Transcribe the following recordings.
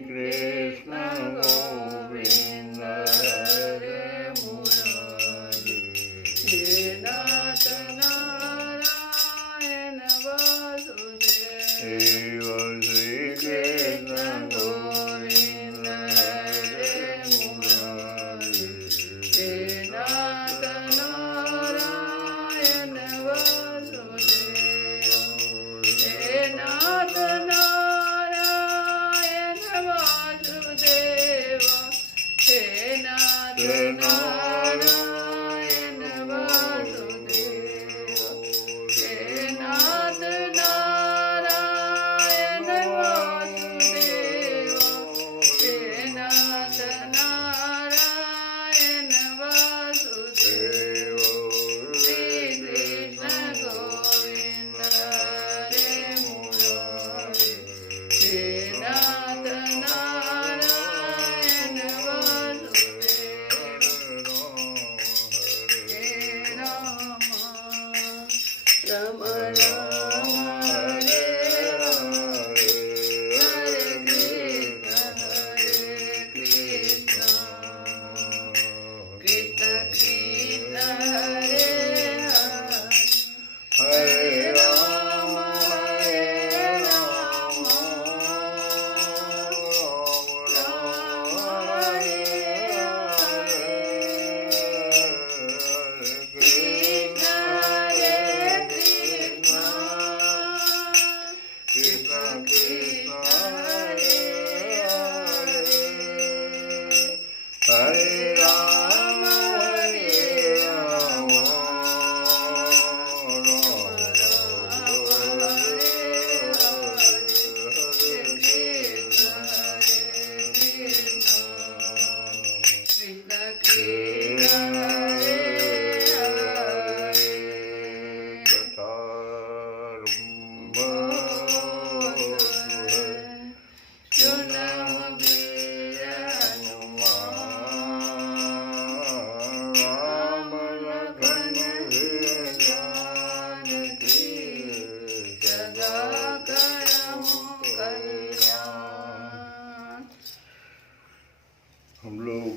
कृष्ण गोविंद हरे मुरारी। हे नाथ नारायण वासुदेव श्री कृष्ण गोविंद हरे मुरारी। हे नाथ नारायण वासुदेव। हे नाथ नारायण वासुदेव। हे नाथ नारायण वासुदेव। हे नाथ नारायण वासुदेव। हे नाथ नारायण वासुदेव। श्री कृष्ण गोविंद हरे मुरारी। हे नाथ नारायण वासुदेव। हे राम राम राम हरे हरे। हरे कृष्ण कृष्ण कृष्ण हरे हरे। हरे राम राम हरे हरे। कृष्ण हरे कृष्ण कृष्ण कृष्ण हरे हरे। हरे राम राम कृष्ण कृष्ण हरे हरे। कथारंभ सुनम प्रिय हनुमान। राम लखन जानकी सदा करहु कल्याण। हम लोग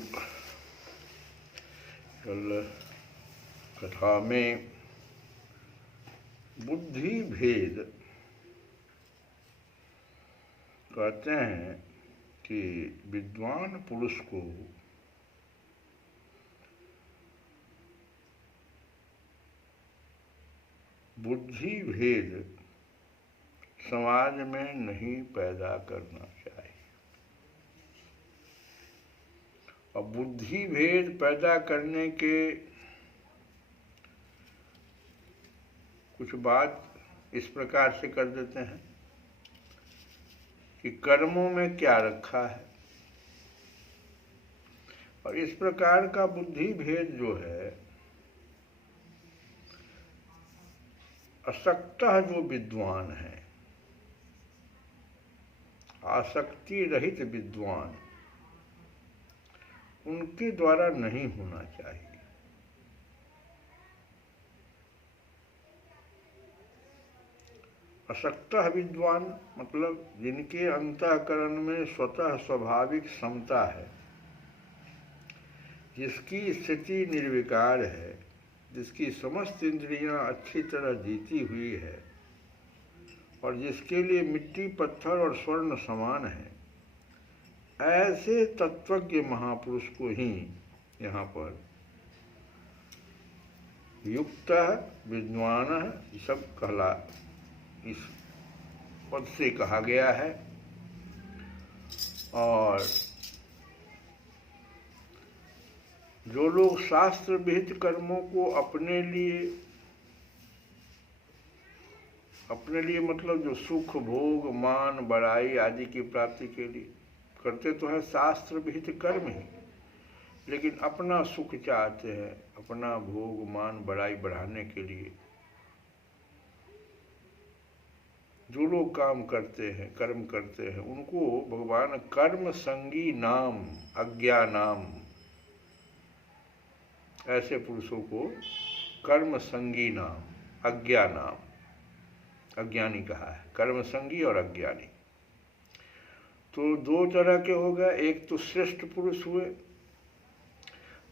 कल कथा में बुद्धि भेद कहते हैं कि विद्वान पुरुष को बुद्धि भेद समाज में नहीं पैदा करना चाहिए। और बुद्धि भेद पैदा करने के कुछ बात इस प्रकार से कर देते हैं कि कर्मों में क्या रखा है। और इस प्रकार का बुद्धि भेद जो है, असक्तः जो विद्वान है, आसक्ति रहित विद्वान, उनके द्वारा नहीं होना चाहिए। असक्तः विद्वान मतलब जिनके अंतःकरण में स्वतः स्वाभाविक समता है, जिसकी स्थिति निर्विकार है, जिसकी समस्त इंद्रियां अच्छी तरह जीती हुई है और जिसके लिए मिट्टी पत्थर और स्वर्ण समान है, ऐसे तत्वज्ञ महापुरुष को ही यहाँ पर युक्त विद्वान सब कहला इस पद से कहा गया है। और जो लोग शास्त्र विहित कर्मों को अपने लिए मतलब जो सुख भोग मान बड़ाई आदि की प्राप्ति के लिए करते तो है शास्त्र विहित कर्म ही, लेकिन अपना सुख चाहते हैं, अपना भोग मान बड़ाई बढ़ाने के लिए जो लोग काम करते हैं, कर्म करते हैं, उनको भगवान कर्म संगी नाम अज्ञानाम, ऐसे पुरुषों को कर्म संगी नाम अज्ञानाम, अज्ञानी कहा है, कर्म संगी और अज्ञानी। तो दो तरह के हो गए, एक तो श्रेष्ठ पुरुष हुए,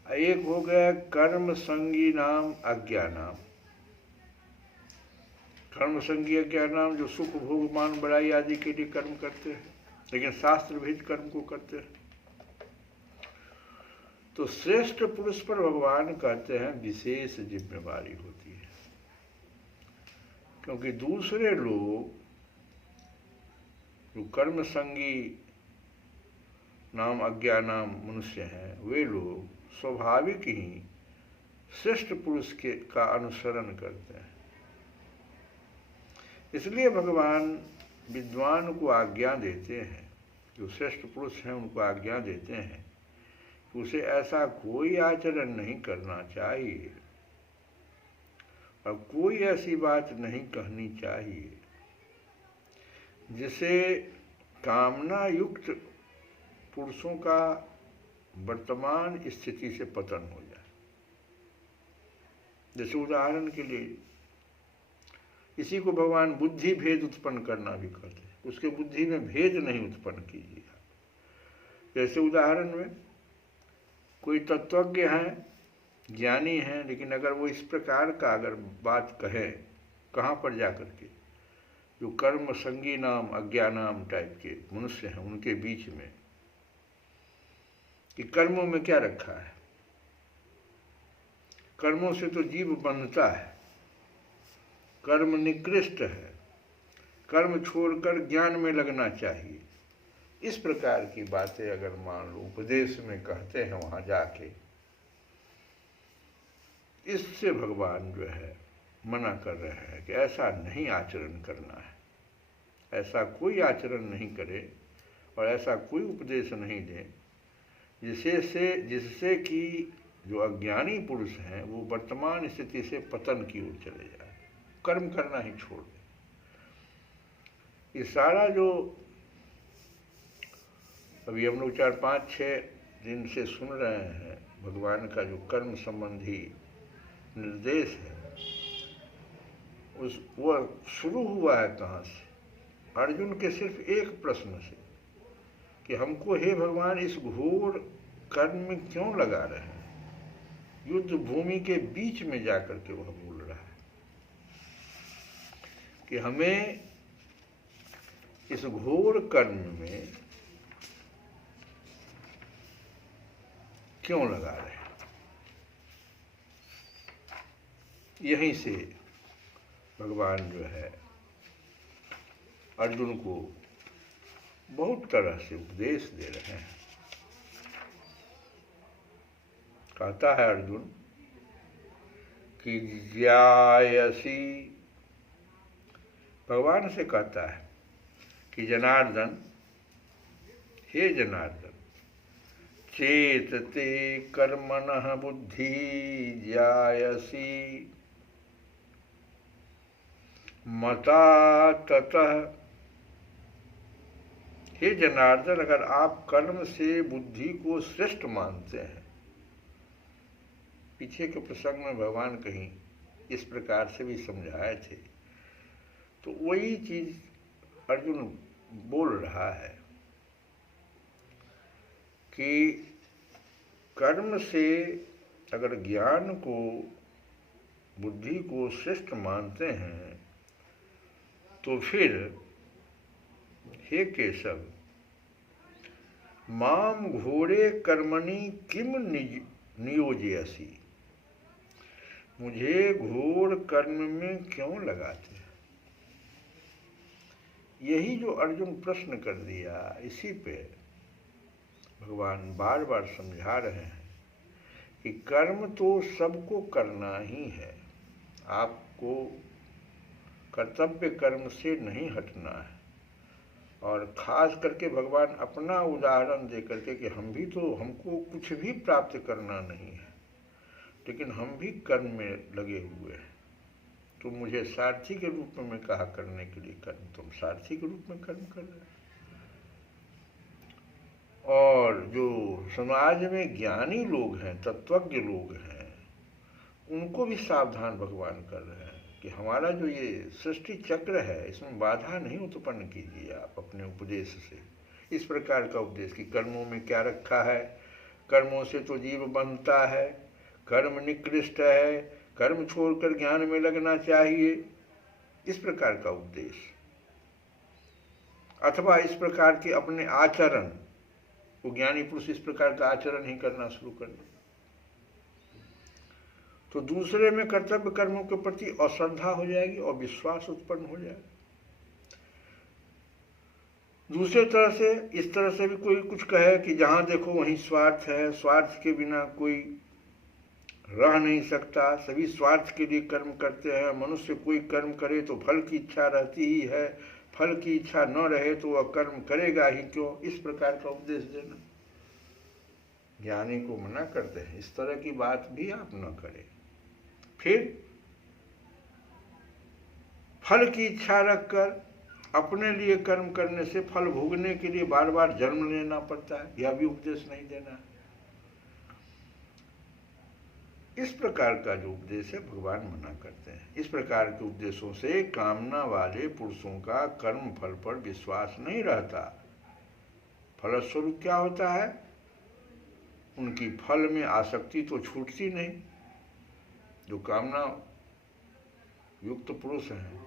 एक हो गया कर्म संगी नाम अज्ञा नाम। कर्म संगी अज्ञा नाम जो सुख भोग मान बड़ाई आदि के लिए कर्म करते हैं, लेकिन शास्त्र विहित कर्म को करते हैं। तो श्रेष्ठ पुरुष पर भगवान कहते हैं विशेष जिम्मेवारी होती है, क्योंकि दूसरे लोग जो कर्म संगी नाम अज्ञा नाम मनुष्य हैं, वे लोग स्वाभाविक ही श्रेष्ठ पुरुष के का अनुसरण करते हैं। इसलिए भगवान विद्वान को आज्ञा देते हैं, जो श्रेष्ठ पुरुष हैं उनको आज्ञा देते हैं कि उसे ऐसा कोई आचरण नहीं करना चाहिए और कोई ऐसी बात नहीं कहनी चाहिए जिसे कामना युक्त पुरुषों का वर्तमान स्थिति से पतन हो जाए। जैसे उदाहरण के लिए इसी को भगवान बुद्धि भेद उत्पन्न करना भी कहते हैं, उसके बुद्धि में भेद नहीं उत्पन्न कीजिए। जैसे उदाहरण में कोई तत्वज्ञ है, ज्ञानी है, लेकिन अगर वो इस प्रकार का अगर बात कहे, कहाँ पर जाकर के, जो कर्म संगी नाम अज्ञा नाम टाइप के मनुष्य हैं उनके बीच में, कि कर्मों में क्या रखा है, कर्मों से तो जीव बंधता है, कर्म निकृष्ट है, कर्म छोड़कर ज्ञान में लगना चाहिए, इस प्रकार की बातें अगर मान लो उपदेश में कहते हैं वहाँ जाके, इससे भगवान जो है मना कर रहे हैं कि ऐसा नहीं आचरण करना है, ऐसा कोई आचरण नहीं करे और ऐसा कोई उपदेश नहीं दे जिससे कि जो अज्ञानी पुरुष हैं वो वर्तमान स्थिति से पतन की ओर चले जाए, कर्म करना ही छोड़ दें। ये सारा जो अभी हम लोग 4-5-6 दिन से सुन रहे हैं भगवान का जो कर्म संबंधी निर्देश है, वो शुरू हुआ है कहाँ से? अर्जुन के सिर्फ एक प्रश्न से कि हमको हे भगवान इस घोर कर्म में क्यों लगा रहे हैं। युद्ध भूमि के बीच में जाकर के वह बोल रहा है कि हमें इस घोर कर्म में क्यों लगा रहे हैं। यहीं से भगवान जो है अर्जुन को बहुत तरह से उपदेश दे रहे हैं। कहता है अर्जुन कि ज्यायसी, भगवान से कहता है कि जनार्दन, हे जनार्दन, चेतते कर्मणः बुद्धि ज्यायसी मता ततः। हे जनार्दन, अगर आप कर्म से बुद्धि को श्रेष्ठ मानते हैं, पीछे के प्रसंग में भगवान कहीं इस प्रकार से भी समझाए थे, तो वही चीज अर्जुन बोल रहा है कि कर्म से अगर ज्ञान को, बुद्धि को श्रेष्ठ मानते हैं तो फिर हे केशव, माम घोरे कर्मणि किम नियोजयसि, मुझे घोर कर्म में क्यों लगाते हैं। यही जो अर्जुन प्रश्न कर दिया, इसी पे भगवान बार बार समझा रहे हैं कि कर्म तो सबको करना ही है, आपको कर्तव्य कर्म से नहीं हटना है। और ख़ास करके भगवान अपना उदाहरण दे करके कि हम भी तो, हमको कुछ भी प्राप्त करना नहीं है, लेकिन हम भी कर्म में लगे हुए हैं। तुम मुझे सारथी के रूप में कहा करने के लिए कर्म, तुम सारथी के रूप में कर्म कर रहे हो। और जो समाज में ज्ञानी लोग हैं, तत्वज्ञ लोग हैं, उनको भी सावधान भगवान कर रहे हैं कि हमारा जो ये सृष्टि चक्र है, इसमें बाधा नहीं उत्पन्न कीजिए आप अपने उपदेश से, इस प्रकार का उपदेश कि कर्मों में क्या रखा है, कर्मों से तो जीव बनता है, कर्म निकृष्ट है, कर्म छोड़कर ज्ञान में लगना चाहिए, इस प्रकार का उपदेश। अथवा इस प्रकार के अपने आचरण, वो ज्ञानी पुरुष इस प्रकार का आचरण ही करना शुरू कर दे तो दूसरे में कर्तव्य कर्मों के प्रति अश्रद्धा हो जाएगी और विश्वास उत्पन्न हो जाएगा। दूसरे तरह से इस तरह से भी कोई कुछ कहे कि जहां देखो वहीं स्वार्थ है, स्वार्थ के बिना कोई रह नहीं सकता, सभी स्वार्थ के लिए कर्म करते हैं, मनुष्य कोई कर्म करे तो फल की इच्छा रहती ही है, फल की इच्छा न रहे तो वह कर्म करेगा ही क्यों, इस प्रकार का उपदेश देना ज्ञानी को मना करते हैं। इस तरह की बात भी आप न करें। फिर फल की इच्छा रखकर अपने लिए कर्म करने से फल भोगने के लिए बार बार जन्म लेना पड़ता है, यह भी उपदेश नहीं देना है। इस प्रकार का जो उपदेश है भगवान मना करते हैं। इस प्रकार के उपदेशों से कामना वाले पुरुषों का कर्म फल पर विश्वास नहीं रहता। फलस्वरूप क्या होता है, उनकी फल में आसक्ति तो छूटती नहीं। जो कामना युक्त पुरुष हैं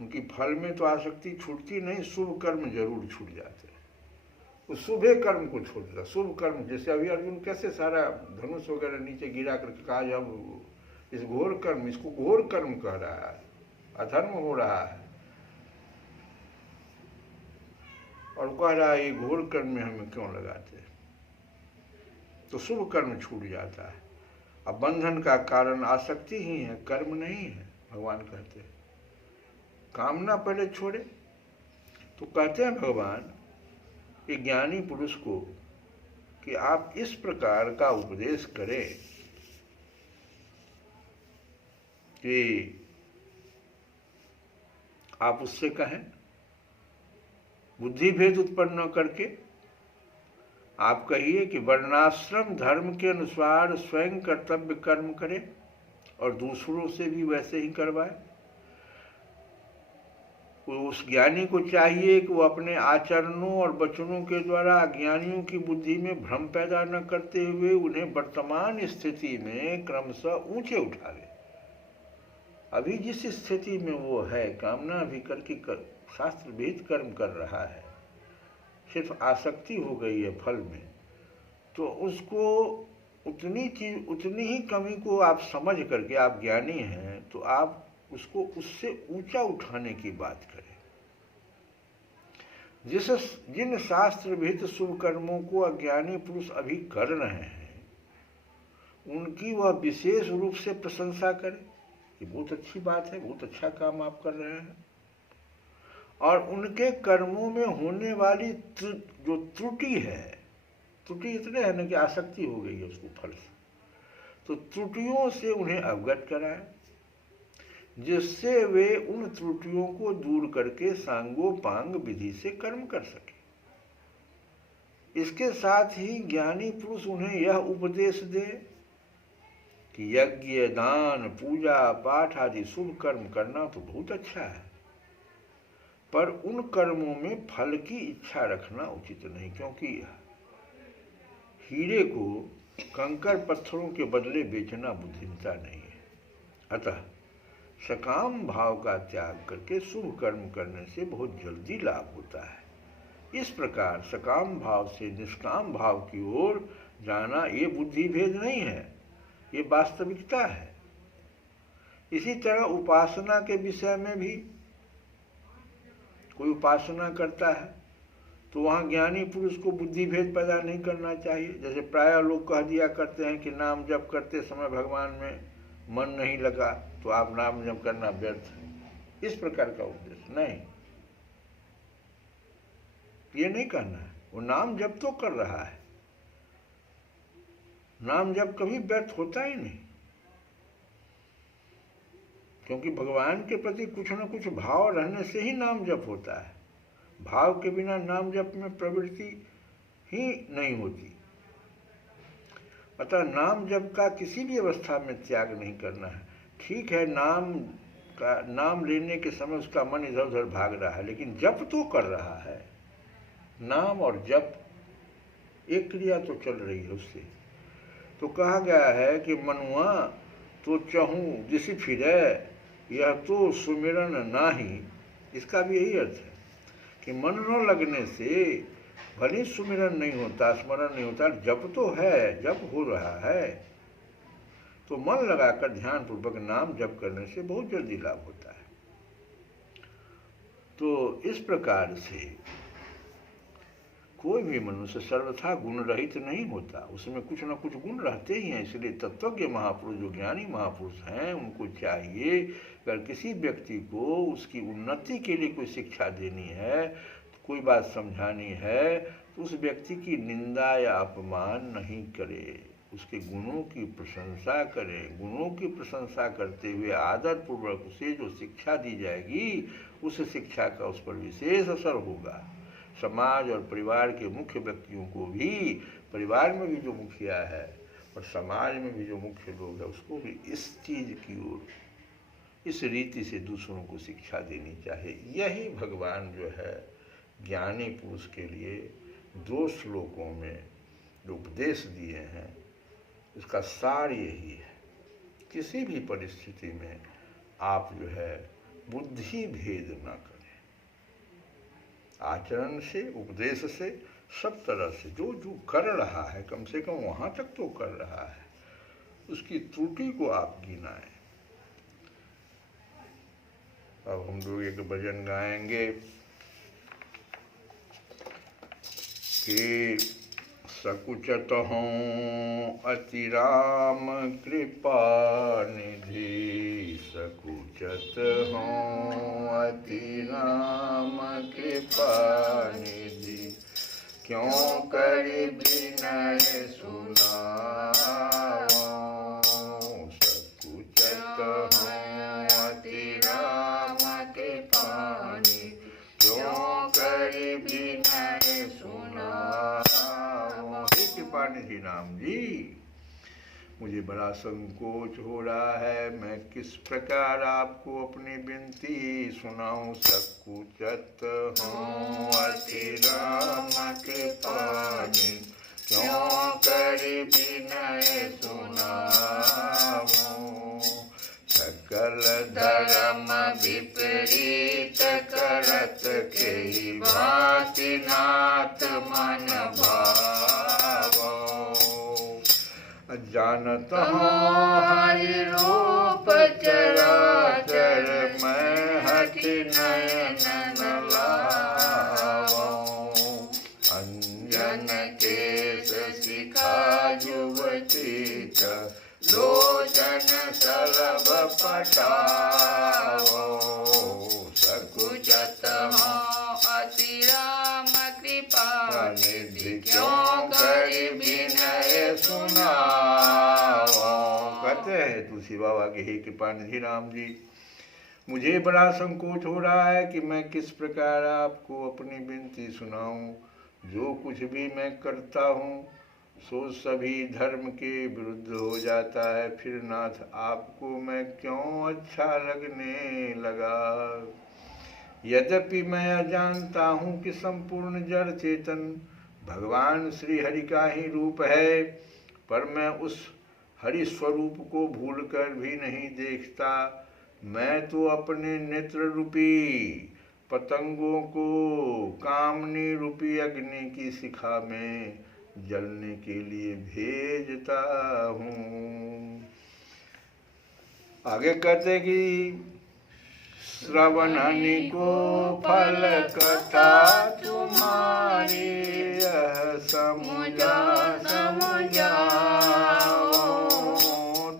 उनकी फल में तो आसक्ति छूटती नहीं, शुभ कर्म जरूर छूट जाते हैं। उस शुभ कर्म को छोड़ देता। शुभ कर्म जैसे अभी अर्जुन कैसे सारा धनुष वगैरह नीचे गिरा करके कहा जब इस घोर कर्म, इसको घोर कर्म कह रहा है, अधर्म हो रहा है और कह रहा है ये घोर कर्म में हमें क्यों लगाते, तो शुभ कर्म छूट जाता है। अब बंधन का कारण आसक्ति ही है, कर्म नहीं है। भगवान कहते हैं कामना पहले छोड़े। तो कहते हैं भगवान कि ज्ञानी पुरुष को कि आप इस प्रकार का उपदेश करें कि आप उससे कहें, बुद्धि भेद उत्पन्न न करके आप कहिए कि वर्णाश्रम धर्म के अनुसार स्वयं कर्तव्य कर्म करें और दूसरों से भी वैसे ही करवाए। उस ज्ञानी को चाहिए कि वो अपने आचरणों और वचनों के द्वारा अज्ञानियों की बुद्धि में भ्रम पैदा न करते हुए उन्हें वर्तमान स्थिति में क्रमशः ऊंचे उठावे। अभी जिस स्थिति में वो है, कामना भी करके शास्त्र विहित कर्म कर रहा है, सिर्फ आसक्ति हो गई है फल में, तो उसको उतनी ही कमी को आप समझ करके, आप ज्ञानी हैं तो आप उसको उससे ऊंचा उठाने की बात करें। जिन शास्त्र विहित शुभ कर्मों को अज्ञानी पुरुष अभी कर रहे हैं उनकी वह विशेष रूप से प्रशंसा करें कि बहुत अच्छी बात है, बहुत अच्छा काम आप कर रहे हैं। और उनके कर्मों में होने वाली जो त्रुटि है, त्रुटि इतने है ना कि आसक्ति हो गई है उसको फल से, तो त्रुटियों से उन्हें अवगत कराएं जिससे वे उन त्रुटियों को दूर करके सांगोपांग विधि से कर्म कर सके। इसके साथ ही ज्ञानी पुरुष उन्हें यह उपदेश दे कि यज्ञ, दान, पूजा पाठ आदि शुभ कर्म करना तो बहुत अच्छा है, पर उन कर्मों में फल की इच्छा रखना उचित नहीं, क्योंकि हीरे को कंकड़ पत्थरों के बदले बेचना बुद्धिमता नहीं है। अतः सकाम भाव का त्याग करके शुभ कर्म करने से बहुत जल्दी लाभ होता है। इस प्रकार सकाम भाव से निष्काम भाव की ओर जाना ये बुद्धि भेद नहीं है, ये वास्तविकता है। इसी तरह उपासना के विषय में भी कोई उपासना करता है तो वहाँ ज्ञानी पुरुष को बुद्धि भेद पैदा नहीं करना चाहिए। जैसे प्रायः लोग कह दिया करते हैं कि नाम जप करते समय भगवान में मन नहीं लगा तो आप नाम जप करना व्यर्थ है, इस प्रकार का उपदेश नहीं, ये नहीं कहना है। वो नाम जप तो कर रहा है, नाम जप कभी व्यर्थ होता ही नहीं, क्योंकि भगवान के प्रति कुछ न कुछ भाव रहने से ही नाम जप होता है। भाव के बिना नाम जप में प्रवृत्ति ही नहीं होती। अतः नाम जप का किसी भी अवस्था में त्याग नहीं करना है। ठीक है, नाम लेने के समय उसका मन इधर उधर भाग रहा है, लेकिन जप तो कर रहा है। नाम और जप एक क्रिया तो चल रही है उससे। तो कहा गया है कि मनुआ तो चहूँ जिस फिरे, यह तो सुमिरन नाही। इसका भी यही अर्थ है कि मन न लगने से भले सुमिरन नहीं होता, स्मरण नहीं होता, जप तो है, जप हो रहा है। तो मन लगाकर ध्यानपूर्वक नाम जप करने से बहुत जल्दी लाभ होता है। तो इस प्रकार से कोई भी मनुष्य सर्वथा गुण रहित नहीं होता, उसमें कुछ न कुछ गुण रहते ही हैं। इसलिए तत्वज्ञ महापुरुष, जो ज्ञानी महापुरुष हैं, उनको चाहिए अगर किसी व्यक्ति को उसकी उन्नति के लिए कोई शिक्षा देनी है, कोई बात समझानी है, तो उस व्यक्ति की निंदा या अपमान नहीं करे, उसके गुणों की प्रशंसा करें। गुणों की प्रशंसा करते हुए आदरपूर्वक उसे जो शिक्षा दी जाएगी, उस शिक्षा का उस पर विशेष असर होगा। समाज और परिवार के मुख्य व्यक्तियों को भी, परिवार में भी जो मुखिया है और समाज में भी जो मुख्य लोग हैं, उसको भी इस चीज़ की ओर, इस रीति से दूसरों को शिक्षा देनी चाहिए। यही भगवान जो है ज्ञानी पुरुष के लिए 2 श्लोकों में जो उपदेश दिए हैं, इसका सार यही है। किसी भी परिस्थिति में आप जो है बुद्धि भेद न करें, आचरण से, उपदेश से, सब तरह से जो कर रहा है, कम से कम वहाँ तक तो कर रहा है, उसकी त्रुटि को आप गिनाएं। अब हम लोग एक भजन गाएंगे कि सकुचत हूँ अति राम कृपा निधि, सकुचत हूँ अति राम कृपा निधि, क्यों कर विनय सुनाऊं। सकुचत हूँ अति राम कृपा निधि, क्यों कर विनय सुनाऊं। हे कृपा निधि राम जी, मुझे बड़ा संकोच हो रहा है, मैं किस प्रकार आपको अपनी विनती सुनाऊं। सकुचत हूँ अति राम कृपा निधि, क्यों कर विनय सुनाऊं। सकल धर्म विपरीत करत के भांति नाथ मन भावो। जानत हूँ हरि रूप चराचर, मैं हठि नयन न लाऊं। अंजन केश शिखा युवती, लोचन सलभ पटाओ। सकुचत हूँ अति राम कृपा निधि, क्यों कर विनय सुनाओ। कहते हैं तुलसी बाबा के, हे कृपा निधि राम जी, मुझे बड़ा संकोच हो रहा है कि मैं किस प्रकार आपको अपनी विनती सुनाऊं। जो कुछ भी मैं करता हूँ सो सभी धर्म के विरुद्ध हो जाता है, फिर नाथ आपको मैं क्यों अच्छा लगने लगा। यद्यपि मैं जानता हूँ कि संपूर्ण जड़ चेतन भगवान श्री हरि का ही रूप है, पर मैं उस हरि स्वरूप को भूलकर भी नहीं देखता। मैं तो अपने नेत्र रूपी पतंगों को कामनी रूपी अग्नि की शिखा में जलने के लिए भेजता हूँ। आगे कहते कि श्रवणनि को फल कथा तुम्हारी, यह समुझाओ।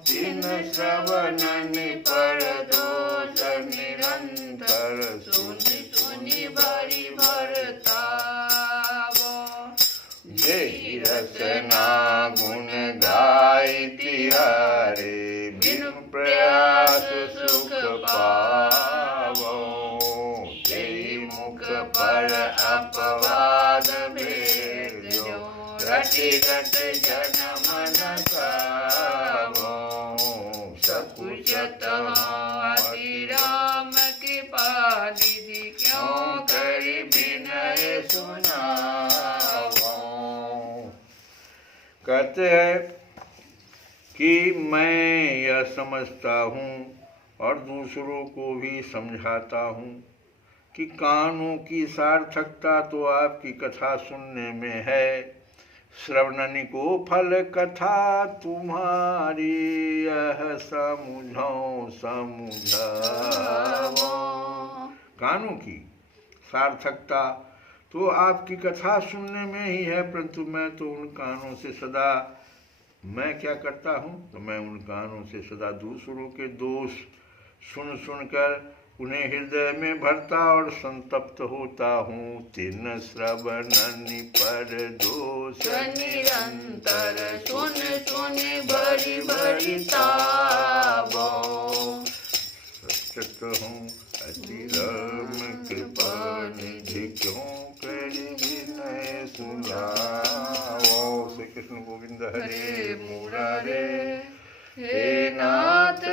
तीन श्रवणनि पर दोष निरंतर, सुनि सुनि बड़ी भरता। यही रचना गुण गाय तिहारे, बिनु प्रयास सुख पावो। यही मुख पर अपवाद भेदो, रटि रट जन मन कावो। सकुचत अति राम कृपा निधि, क्यों कर विनय सुना। कहते हैं कि मैं यह समझता हूँ और दूसरों को भी समझाता हूँ कि कानों की सार्थकता तो आपकी कथा सुनने में है। श्रवणनि को फल कथा तुम्हारी, यह समझो समझाओ। कानों की सार्थकता तो आपकी कथा सुनने में ही है, परंतु मैं तो उन कानों से सदा, मैं क्या करता हूँ तो मैं उन कानों से सदा दूसरों के दोष सुन सुनकर उन्हें हृदय में भरता और संतप्त होता हूँ। तीन श्रवणनि पर दोष निरंतर सुन सुन भरी भरी तावो। सचत हूँ अति राम कृपा निधि, क्यों करी विनय सुनाओ। श्री कृष्ण गोविंद हरे मुरारे। हे नाथ